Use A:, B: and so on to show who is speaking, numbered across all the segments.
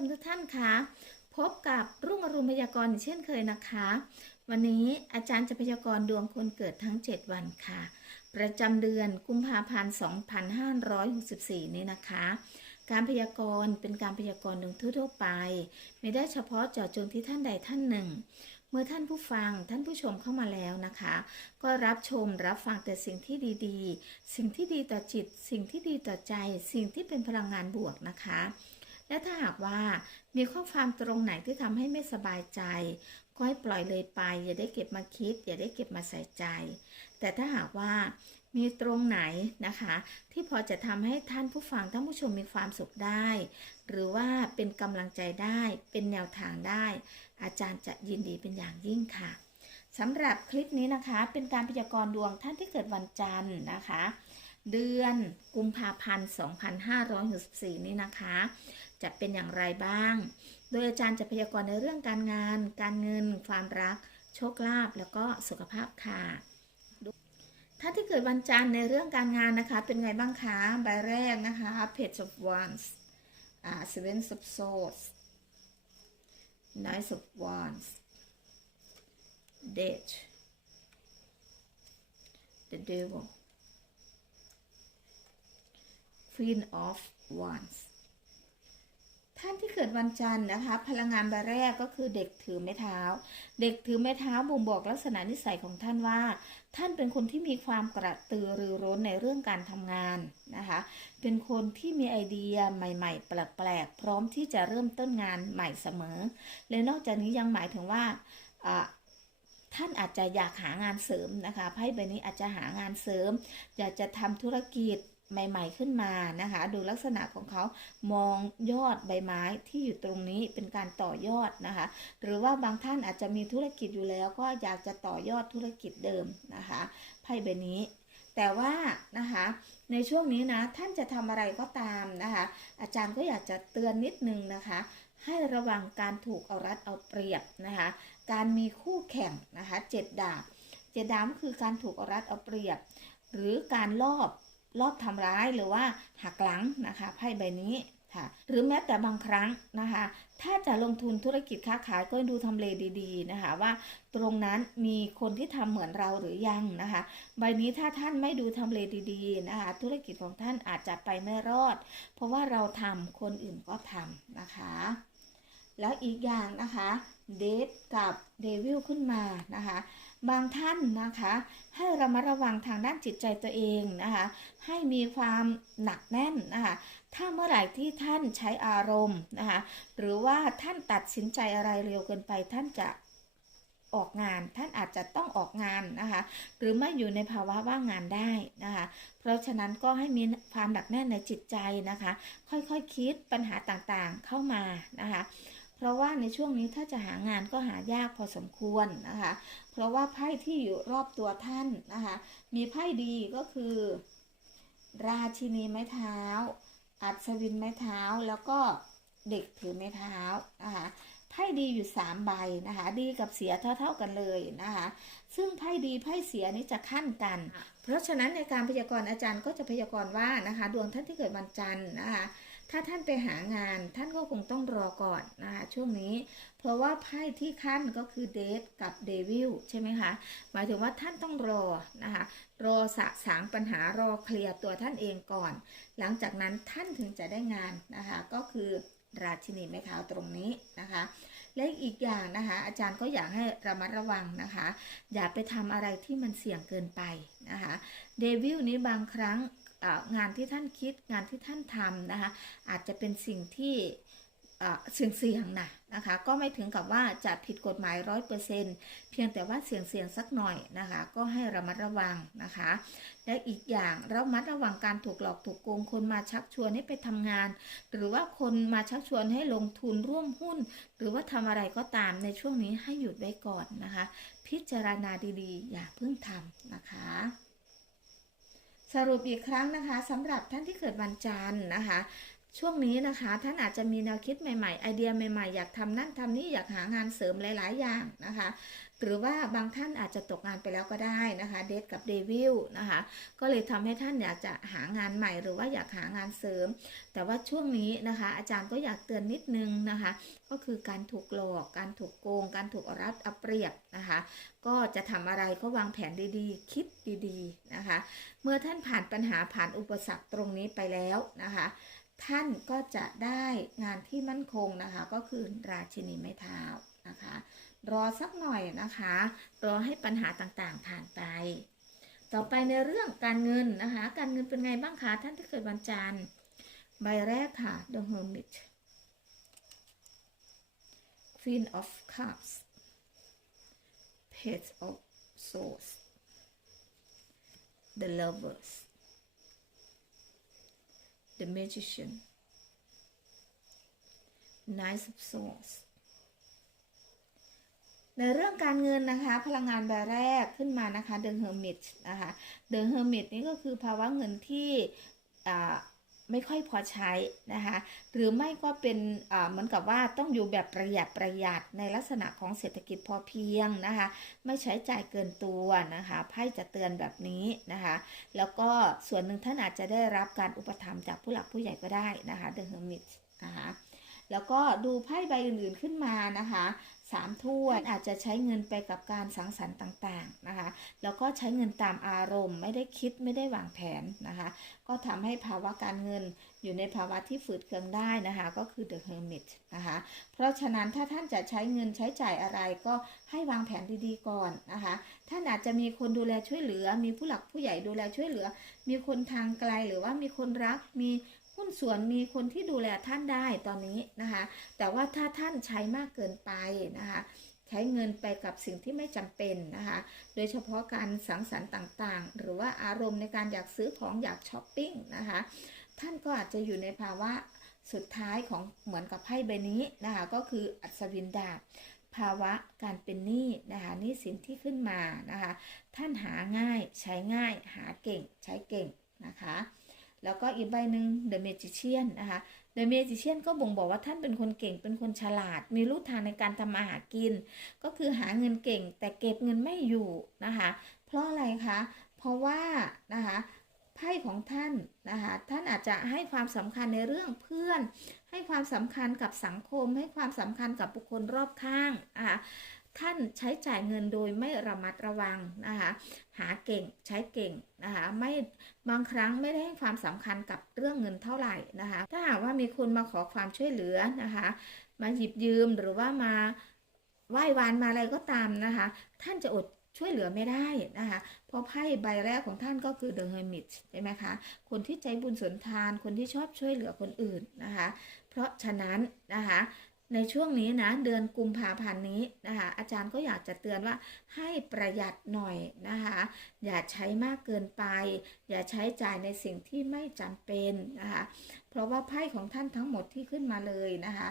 A: มทุกท่านคะพบกับรุ่งอรุณพยากรณ์เช่นเคยนะคะ วันนี้อาจารย์จะพยากรณ์ดวงคนเกิดทั้ง 7 วันค่ะ ประจำเดือนกุมภาพันธ์ 2564 นี้นะคะ การพยากรณ์เป็นการพยากรณ์ดวงทั่วไป ไม่ได้เฉพาะเจาะจงที่ท่านใดท่านหนึ่งเมื่อท่านผู้ฟังท่านผู้ชมเข้ามาแล้วนะคะ ก็รับชมรับฟังแต่สิ่งที่ดีๆ สิ่งที่ดีต่อจิต สิ่งที่ดีต่อใจ สิ่งที่เป็นพลังงานบวกนะคะ และถ้าหากว่ามีข้อความตรงไหนที่ทำให้ไม่สบายใจ ก็ให้ปล่อยเลยไป อย่าได้เก็บมาคิด อย่าได้เก็บมาใส่ใจ แต่ถ้าหากว่ามีตรงไหนนะคะ ที่พอจะทำให้ท่านผู้ฟังท่านผู้ชมมีความสุขได้ หรือว่าเป็นกำลังใจได้ เป็นแนวทางได้ อาจารย์จะยินดีเป็นอย่างยิ่งค่ะสำหรับคลิปนี้นะคะ เป็นการพยากรณ์ดวงท่านที่เกิดวันจันทร์นะคะ เดือนกุมภาพันธ์ 2564 นี้นะคะ จะเป็นอย่างไรบ้าง โดยอาจารย์จะพยากรณ์ในเรื่องการงาน การเงิน ความรัก โชคลาภแล้วก็สุขภาพค่ะท่านที่เกิดวันจันทร์ในเรื่องการงานนะคะ เป็นไงบ้างคะใบแรกนะคะ Page of Wands อ่า Seven of Swords Knight of Wands Death The Devil Queen of Wands ท่านที่เกิดวันจันทร์นะคะ พลังงานใบแรกก็คือเด็กถือไม้เท้า เด็กถือไม้เท้าบ่งบอกลักษณะนิสัยของท่านว่า ท่านเป็นคนที่มีความกระตือรือร้นในเรื่องการทำงานนะคะ เป็นคนที่มีไอเดียใหม่ๆ แปลกๆพร้อมที่จะเริ่มต้นงานใหม่เสมอ และนอกจากนี้ยังหมายถึงว่าอ่าท่านอาจจะอยากหางานเสริมนะคะไพ่ใบนี้อาจจะหางานเสริม อยากจะทำธุรกิจ ใหม่ ๆขึ้นมานะคะ ดูลักษณะของเขามองยอดใบไม้ที่อยู่ตรงนี้เป็นการต่อยอดนะคะ หรือว่าบางท่านอาจจะมีธุรกิจอยู่แล้ว ก็อยากจะต่อยอดธุรกิจเดิมนะคะไพ่ใบนี้ แต่ว่านะคะในช่วงนี้นะท่านจะทำอะไรก็ตามนะคะ อาจารย์ก็อยากจะเตือนนิดนึงนะคะ ให้ระวังการถูกเอารัดเอาเปรียบนะคะ การมีคู่แข่งนะคะเจ็ดดาบเจ็ดดาบก็คือการถูกเอารัดเอาเปรียบ หรือการลอบ ลอบทำร้ายหรือว่าหักหลังนะคะไพ่ใบนี้ค่ะหรือแม้แต่บางครั้งนะคะ ถ้าจะลงทุนธุรกิจค้าขายก็ดูทำเลดีๆนะคะ ว่าตรงนั้นมีคนที่ทำเหมือนเราหรือยังนะคะ ใบนี้ถ้าท่านไม่ดูทำเลดีๆนะคะ ธุรกิจของท่านอาจจะไปไม่รอด เพราะว่าเราทำคนอื่นก็ทำนะคะ แล้วอีกอย่างนะคะเดทกับเดวิลขึ้นมานะคะ บางท่านนะคะ ให้ระมัดระวังทางด้านจิตใจตัวเองนะคะ ให้มีความหนักแน่นนะคะถ้าเมื่อไหร่ที่ท่านใช้อารมณ์นะคะหรือว่าท่านตัดสินใจอะไรเร็วเกินไปท่านจะออกงานท่านอาจจะต้องออกงานนะคะหรือไม่อยู่ในภาวะว่างงานได้นะคะเพราะฉะนั้นก็ให้มีความหนักแน่นในจิตใจนะคะ ค่อยๆคคิดปัญหาต่างๆเข้ามานะคะ เพราะว่าในช่วงนี้ถ้าจะหางานก็หายากพอสมควรนะคะ เพราะว่าไพ่ที่อยู่รอบตัวท่านนะคะ มีไพ่ดีก็คือ ราชินีไม้เท้า อัศวินไม้เท้าแล้วก็เด็กถือไม้เท้านะคะไพ่ดีอยู่สามใบนะคะ ดีกับเสียเท่า ๆกันเลยนะคะ ซึ่งไพ่ดีไพ่เสียนี้จะขั้นกัน เพราะฉะนั้นในการพยากรณ์อาจารย์ก็จะพยากรณ์ว่านะคะ ดวงท่านที่เกิดวันจันทร์นะคะ ถ้าท่านไปหางานท่านก็คงต้องรอก่อนนะคะช่วงนี้ เพราะว่าไพ่ที่ขั้นก็คือเดทกับเดวิลใช่ไหมคะหมายถึงว่าท่านต้องรอนะคะรอสะสางปัญหารอเคลียร์ตัวท่านเองก่อน หลังจากนั้นท่านถึงจะได้งานนะคะก็คือราชินีไม้เท้าตรงนี้นะคะและอีกอย่างนะคะ อาจารย์ก็อยากให้ระมัดระวังนะคะ อย่าไปทำอะไรที่มันเสี่ยงเกินไปนะคะเดวิลนี้บางครั้ง งานที่ท่านคิดงานที่ท่านทำนะคะ อาจจะเป็นสิ่งที่เสี่ยงเสี่ยงๆนะนะคะ ก็ไม่ถึงกับว่าจะผิดกฎหมายร้อยเปอร์เซ็นเพียงแต่ว่าเสี่ยงเสี่ยงๆสักหน่อยนะคะ ก็ให้ระมัดระวังนะคะ และอีกอย่างระมัดระวังการถูกหลอกถูกโกงคนมาชักชวนให้ไปทำงาน หรือว่าคนมาชักชวนให้ลงทุนร่วมหุ้น หรือว่าทำอะไรก็ตามในช่วงนี้ให้หยุดไว้ก่อนนะคะ พิจารณาดีๆ อย่าเพิ่งทำนะคะ สรุปอีกครั้งนะคะสำหรับท่านที่เกิดวันจันทร์นะคะ ช่วงนี้นะคะ ท่านอาจจะมีแนวคิดใหม่ๆ ไอเดียใหม่ๆ อยากทำนั่นทำนี่อยากหางานเสริมหลาย ๆ อย่างนะคะ หรือว่าบางท่านอาจจะตกงานไปแล้วก็ได้นะคะเดทกับเดวิลนะคะ ก็เลยทำให้ท่านอยากจะหางานใหม่หรือว่าอยากหางานเสริม แต่ว่าช่วงนี้นะคะ อาจารย์ก็อยากเตือนนิดนึงนะคะ ก็คือการถูกหลอก การถูกโกง การถูกเอารัดเอาเปรียบนะคะ ก็จะทำอะไรก็วางแผนดีๆ คิดดีๆนะคะ เมื่อท่านผ่านปัญหาผ่านอุปสรรคตรงนี้ไปแล้วนะคะ ท่านก็จะได้งานที่มั่นคงนะคะ ก็คือราชินีไม้เท้านะคะ รอสักหน่อยนะคะ รอให้ปัญหาต่างๆผ่านไป ต่อไปในเรื่องการเงินนะคะ การเงินเป็นไงบ้างคะท่านที่เกิดวันจันทร์ใบแรกค่ะ The Hermit Queen of Cups Page of Swords The Lovers The Magician Knight of Swords ในเรื่องการเงินนะคะพลังงานใบแรกขึ้นมานะคะเดิงเฮอร์มิตนะคะเดิงเฮอร์มิตนี่ก็คือภาวะเงินที่อ่า ไม่ค่อยพอใช้นะคะ หรือไม่ก็เป็นเหมือนกับว่าต้องอยู่แบบประหยัดประหยัดในลักษณะของเศรษฐกิจพอเพียงนะคะ ไม่ใช้จ่ายเกินตัวนะคะไพ่จะเตือนแบบนี้นะคะ แล้วก็ส่วนหนึ่งท่านอาจจะได้รับการอุปถัมภ์จากผู้หลักผู้ใหญ่ก็ได้นะคะ The Hermit นะคะแล้วก็ดูไพ่ใบอื่นๆขึ้นมานะคะ สามถ้วยอาจจะใช้เงินไปกับการสังสรรค์ต่างๆนะคะ แล้วก็ใช้เงินตามอารมณ์ ไม่ได้คิดไม่ได้วางแผนนะคะ ก็ทำให้ภาวะการเงินอยู่ในภาวะที่ฝืดเคืองได้นะคะ ก็คือ the hermit นะคะ เพราะฉะนั้นถ้าท่านจะใช้เงินใช้จ่ายอะไรก็ให้วางแผนดีๆก่อนนะคะ ท่านอาจจะมีคนดูแลช่วยเหลือ มีผู้หลักผู้ใหญ่ดูแลช่วยเหลือ มีคนทางไกลหรือว่ามีคนรักมี หุ้นส่วนมีคนที่ดูแลท่านได้ตอนนี้นะคะ แต่ว่าถ้าท่านใช้มากเกินไปนะคะใช้เงินไปกับสิ่งที่ไม่จำเป็นนะคะ โดยเฉพาะการสังสรรค์ต่างๆ หรือว่าอารมณ์ในการอยากซื้อของอยากช้อปปิ้งนะคะ ท่านก็อาจจะอยู่ในภาวะสุดท้ายของเหมือนกับไพ่ใบนี้นะคะ ก็คืออัศวินดาบภาวะการเป็นหนี้นะคะหนี้สินที่ขึ้นมานะคะ ท่านหาง่ายใช้ง่ายหาเก่งใช้เก่งนะคะ แล้วก็อีกใบหนึ่ง The Magician นะคะ The Magician ก็บ่งบอกว่าท่านเป็นคนเก่งเป็นคนฉลาด มีรู้ทางในการทำมาหากิน ก็คือหาเงินเก่งแต่เก็บเงินไม่อยู่นะคะ เพราะอะไรคะ เพราะว่านะคะไพ่ของท่านนะคะท่านอาจจะให้ความสำคัญในเรื่องเพื่อน ให้ความสำคัญกับสังคม ให้ความสำคัญกับบุคคลรอบข้างนะคะท่านใช้จ่ายเงินโดยไม่ระมัดระวังนะคะ หาเก่งใช้เก่งนะคะไม่บางครั้งไม่ได้ให้ความสำคัญกับเรื่องเงินเท่าไหร่นะคะ ถ้าหากว่ามีคนมาขอความช่วยเหลือนะคะ มาหยิบยืมหรือว่ามาไหว้วานมาอะไรก็ตามนะคะ ท่านจะอดช่วยเหลือไม่ได้นะคะ เพราะไพ่ใบแรกของท่านก็คือ The Hermit ใช่ไหมคะ คนที่ใจบุญสนทาน คนที่ชอบช่วยเหลือคนอื่นนะคะ เพราะฉะนั้นนะคะ ในช่วงนี้นะเดือนกุมภาพันธ์นี้นะคะ อาจารย์ก็อยากจะเตือนว่าให้ประหยัดหน่อยนะคะ อย่าใช้มากเกินไป อย่าใช้จ่ายในสิ่งที่ไม่จำเป็นนะคะ เพราะว่าไพ่ของท่านทั้งหมดที่ขึ้นมาเลยนะคะ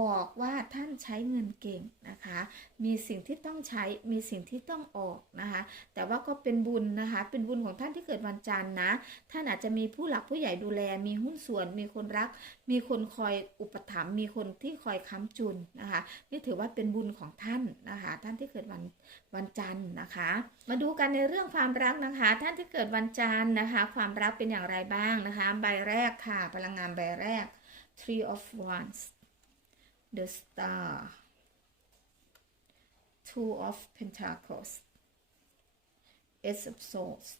A: บอกว่าท่านใช้เงินเก่งนะคะ มีสิ่งที่ต้องใช้ มีสิ่งที่ต้องออกนะคะ แต่ว่าก็เป็นบุญนะคะ เป็นบุญของท่านที่เกิดวันจันทร์นะ ท่านอาจจะมีผู้หลักผู้ใหญ่ดูแล มีหุ้นส่วน มีคนรัก มีคนคอยอุปถัมภ์ มีคนที่คอยค้ำจุนนะคะ นี่ถือว่าเป็นบุญของท่านนะคะ ท่านที่เกิดวันวันจันทร์นะคะ มาดูกันในเรื่องความรักนะคะ ท่านที่เกิดวันจันทร์นะคะ ความรักเป็นอย่างไรบ้างนะคะ ใบแรกค่ะ พลังงานใบแรก Three of Wands the Star Two of Pentacles Ace of Swords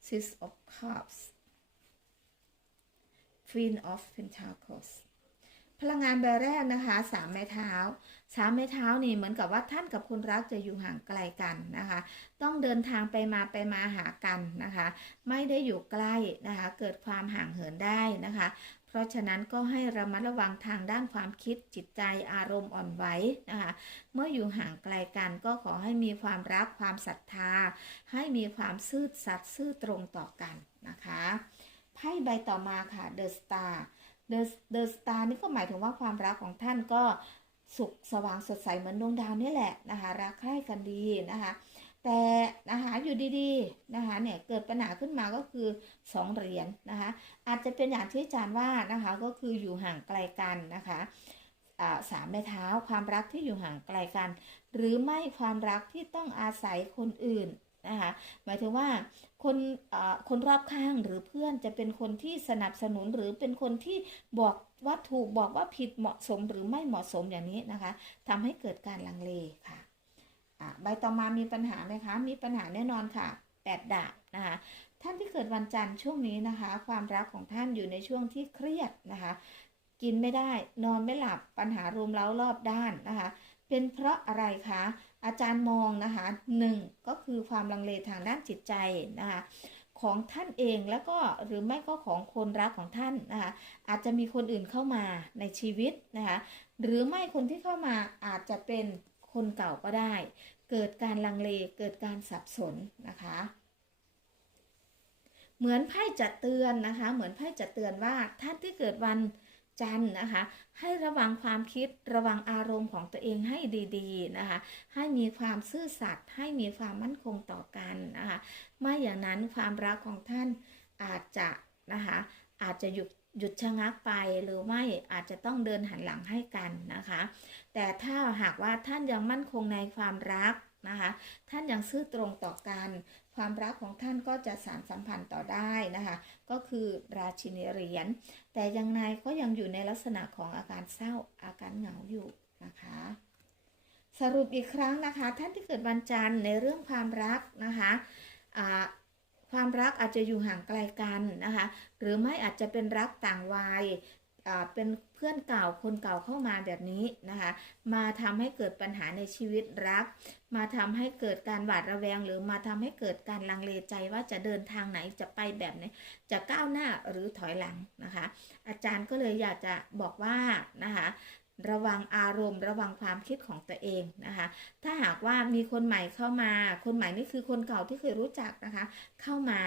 A: Six of Cups Queen of Pentacles พลังงานใบแรกนะคะสามไม้เท้า สามไม้เท้านี่เหมือนกับว่าท่านกับคนรักจะอยู่ห่างไกลกันนะคะ ต้องเดินทางไปมาไปมาหากันนะคะ ไม่ได้อยู่ใกล้นะคะ เกิดความห่างเหินได้นะคะ เพราะฉะนั้นก็ให้ระมัดระวังทางด้านความคิดจิตใจอารมณ์อ่อนไหวนะคะ เมื่ออยู่ห่างไกลกันก็ขอให้มีความรักความศรัทธา ให้มีความซื่อสัตย์ซื่อตรงต่อกันนะคะไพ่ใบต่อมาค่ะ The Star The The Star นี่ก็หมายถึงว่าความรักของท่านก็ สุขสว่างสดใสเหมือนดวงดาวนี่แหละนะคะ รักใคร่กันดีนะคะ แต่นะคะอยู่ดีๆนะคะเนี่ยเกิดปัญหาขึ้นมาก็คือสองเหรียญนะคะ อาจจะเป็นอย่างที่อาจารย์ว่านะคะก็คืออยู่ห่างไกลกันนะคะสามแม่เท้าความรักที่อยู่ห่างไกลกัน หรือไม่ความรักที่ต้องอาศัยคนอื่น นะคะหมายถึงว่าคนคนรอบข้างหรือเพื่อนจะเป็นคนที่สนับสนุนหรือเป็นคนที่บอกว่าถูกบอกว่าผิดเหมาะสมหรือไม่เหมาะสมอย่างนี้นะคะทำให้เกิดการลังเลค่ะอะใบต่อมามีปัญหาไหมคะ มีปัญหาแน่นอนค่ะแปดดาบนะคะท่านที่เกิดวันจันทร์ช่วงนี้นะคะ ความรักของท่านอยู่ในช่วงที่เครียดนะคะ กินไม่ได้นอนไม่หลับปัญหารุมเร้ารอบด้านนะคะ เป็นเพราะอะไรคะ อาจารย์มองนะคะหนึ่งก็คือความลังเลทางด้านจิตใจนะคะของท่านเองแล้วก็หรือไม่ก็ของคนรักของท่านนะคะอาจจะมีคนอื่นเข้ามาในชีวิตนะคะหรือไม่คนที่เข้ามาอาจจะเป็นคนเก่าก็ได้ เกิดการลังเลเกิดการสับสนนะคะ เหมือนไพ่จะเตือนนะคะ เหมือนไพ่จะเตือนว่าท่านที่เกิดวัน จันทร์นะคะ ให้ระวังความคิดระวังอารมณ์ของตัวเองให้ดีๆนะคะ ให้มีความซื่อสัตย์ให้มีความมั่นคงต่อกันนะคะไม่อย่างนั้นความรักของท่านอาจจะนะคะอาจจะหยุดหยุดชะงักไปหรือไม่อาจจะต้องเดินหันหลังให้กันนะคะ แต่ถ้าหากว่าท่านยังมั่นคงในความรักนะคะ ท่านยังซื่อตรงต่อกัน ความรักของท่านก็จะสานสัมพันธ์ต่อได้นะคะ ก็คือราชินีเหรียญแต่ยังไงก็ยังอยู่ในลักษณะของอาการเศร้าอาการเหงาอยู่นะคะ สรุปอีกครั้งนะคะ ท่านที่เกิดวันจันทร์ในเรื่องความรักนะคะความรักอาจจะอยู่ห่างไกลกันนะคะ หรือไม่อาจจะเป็นรักต่างวัย เป็นเพื่อนเก่าคนเก่าเข้ามาแบบนี้นะคะ มาทำให้เกิดปัญหาในชีวิตรัก มาทำให้เกิดการหวาดระแวง หรือมาทำให้เกิดการลังเลใจว่าจะเดินทางไหนจะไปแบบไหนจะก้าวหน้าหรือถอยหลังนะคะ อาจารย์ก็เลยอยากจะบอกว่านะคะระวังอารมณ์ ระวังความคิดของตัวเองนะคะ ถ้าหากว่ามีคนใหม่เข้ามา คนใหม่นี่คือคนเก่าที่เคยรู้จักนะคะ เข้ามา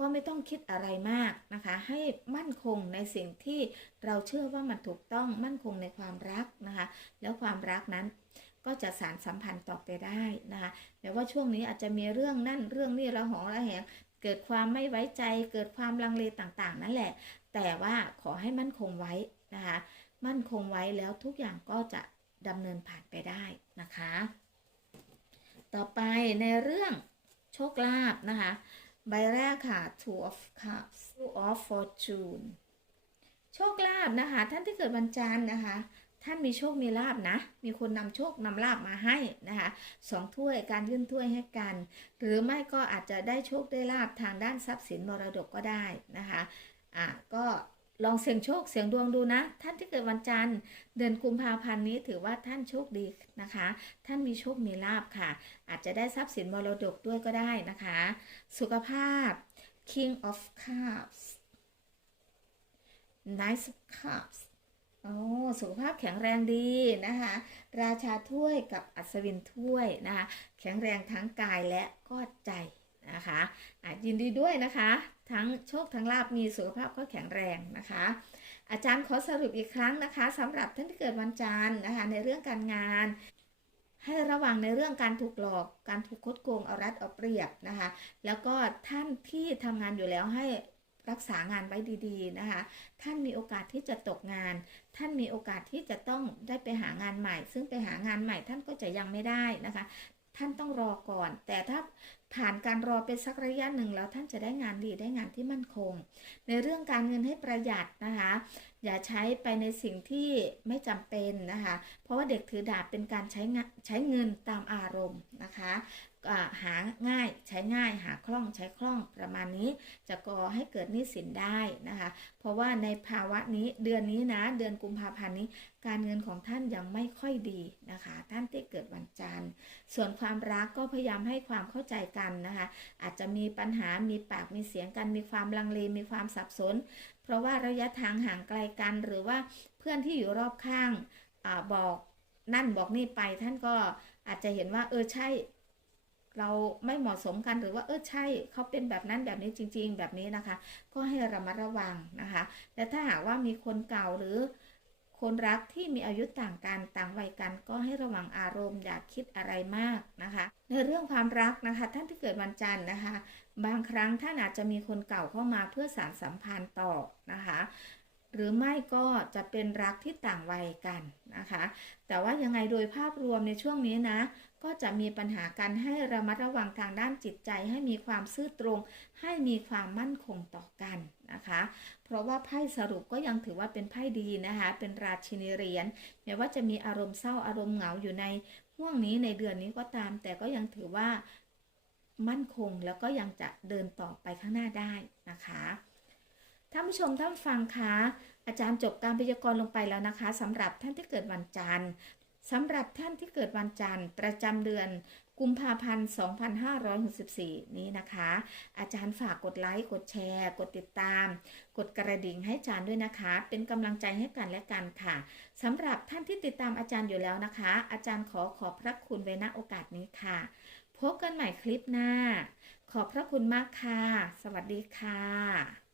A: ก็ไม่ต้องคิดอะไรมากนะคะ ให้มั่นคงในสิ่งที่เราเชื่อว่ามันถูกต้องมั่นคงในความรักนะคะ แล้วความรักนั้นก็จะสารสัมพันธ์ต่อไปได้นะคะแต่ว่าช่วงนี้อาจจะมีเรื่องนั่นเรื่องนี้ระหองระแหงเกิดความไม่ไว้ใจ เกิดความลังเลต่างๆ นั่นแหละ แต่ว่าขอให้มั่นคงไว้นะคะ มั่นคงไว้แล้วทุกอย่างก็จะดำเนินผ่านไปได้นะคะ ต่อไปในเรื่องโชคลาภนะคะ ใบแรกค่ะ two of cups two of fortune โชคลาภนะคะ ท่านที่เกิดวันจันทร์นะคะ ท่านมีโชคมีลาบนะ มีคนนำโชคนำลาบมาให้นะคะสองถ้วยการยื่นถ้วยให้กัน หรือไม่ก็อาจจะได้โชคได้ลาบทางด้านทรัพย์สินมรดกก็ได้นะคะอะก็ ลองเสี่ยงโชคเสี่ยงดวงดูนะ ท่านที่เกิดวันจันทร์ เดือนกุมภาพันธ์นี้ถือว่าท่านโชคดีนะคะ ท่านมีโชคมีลาบค่ะ อาจจะได้ทรัพย์สินมรดกด้วยก็ได้นะคะ สุขภาพ King of Cups Nice of Cups โอ้สุขภาพแข็งแรงดีนะคะ ราชาถ้วยกับอัศวินถ้วยนะคะ แข็งแรงทั้งกายและก็ใจนะคะอะยินดีด้วยนะคะ ทั้งโชคทั้งลาบมีสุขภาพก็แข็งแรงนะคะ อาจารย์ขอสรุปอีกครั้งนะคะสำหรับท่านที่เกิดวันจันทร์นะคะ ในเรื่องการงาน ให้ระวังในเรื่องการถูกหลอก การถูกคดโกงเอารัดเอาเปรียบนะคะ แล้วก็ท่านที่ทำงานอยู่แล้วให้รักษางานไว้ดีๆนะคะ ท่านมีโอกาสที่จะตกงาน ท่านมีโอกาสที่จะต้องได้ไปหางานใหม่ ซึ่งไปหางานใหม่ท่านก็จะยังไม่ได้นะคะ ท่านต้องรอก่อน แต่ถ้า ผ่านการรอเป็นสักระยะหนึ่งแล้วท่านจะได้งานดีได้งานที่มั่นคง ในเรื่องการเงินให้ประหยัดนะคะ อย่าใช้ไปในสิ่งที่ไม่จำเป็นนะคะ เพราะว่าเด็กถือดาบเป็นการใช้งะใช้เงินตามอารมณ์นะคะหาง่ายใช้ง่ายหาคล่องใช้คล่องประมาณนี้ จะก่อให้เกิดหนี้สินได้นะคะ เพราะว่าในภาวะนี้เดือนนี้นะเดือนกุมภาพันธ์นี้ การเงินของท่านยังไม่ค่อยดีนะคะ ท่านที่เกิดวันจันทร์ ส่วนความรักก็พยายามให้ความเข้าใจกันนะคะ อาจจะมีปัญหา มีปาก มีเสียงกัน มีความลังเล มีความสับสน เพราะว่าระยะทางห่างไกลกัน หรือว่าเพื่อนที่อยู่รอบข้างอบอกนั่นบอกนี่ไป ท่านก็อาจจะเห็นว่า เออใช่เราไม่เหมาะสมกันหรือว่าเออใช่เขาเป็นแบบนั้นแบบนี้จริง ๆ แบบนี้นะคะ ก็ให้ระมัดระวังนะคะ แต่ถ้าหากว่ามีคนเก่าหรือ คนรักที่มีอายุต่างกันต่างวัยกันก็ให้ระวังอารมณ์อย่าคิดอะไรมากนะคะ ในเรื่องความรักนะคะ ท่านที่เกิดวันจันทร์นะคะ บางครั้งท่านอาจจะมีคนเก่าเข้ามาเพื่อสานสัมพันธ์ต่อนะคะ หรือไม่ก็จะเป็นรักที่ต่างวัยกันนะคะ แต่ว่ายังไงโดยภาพรวมในช่วงนี้นะ ก็จะมีปัญหาการให้ระมัดระวังทางด้านจิตใจ ให้มีความซื่อตรง ให้มีความมั่นคงต่อกันนะคะ เพราะว่าไพ่สรุปก็ยังถือว่าเป็นไพ่ดีนะคะ เป็นราชินีเหรียญแม้ว่าจะมีอารมณ์เศร้าอารมณ์เหงาอยู่ในห่วงนี้ในเดือนนี้ก็ตาม แต่ก็ยังถือว่ามั่นคงแล้วก็ยังจะเดินต่อไปข้างหน้าได้นะคะท่านผู้ชมท่านฟังคะอาจารย์จบการพยากรณ์ลงไปแล้วนะคะสำหรับท่านที่เกิดวันจันทร์ สำหรับท่านที่เกิดวันจันทร์ประจำเดือนกุมภาพันธ์ 2564 นี้นะคะ อาจารย์ฝากกดไลค์ กดแชร์ กดติดตาม กดกระดิ่งให้อาจารย์ด้วยนะคะ เป็นกำลังใจให้กันและกันค่ะสำหรับท่านที่ติดตามอาจารย์อยู่แล้วนะคะ อาจารย์ขอขอบพระคุณไว้ณโอกาสนี้ค่ะ พบกันใหม่คลิปหน้า ขอบพระคุณมากค่ะ สวัสดีค่ะ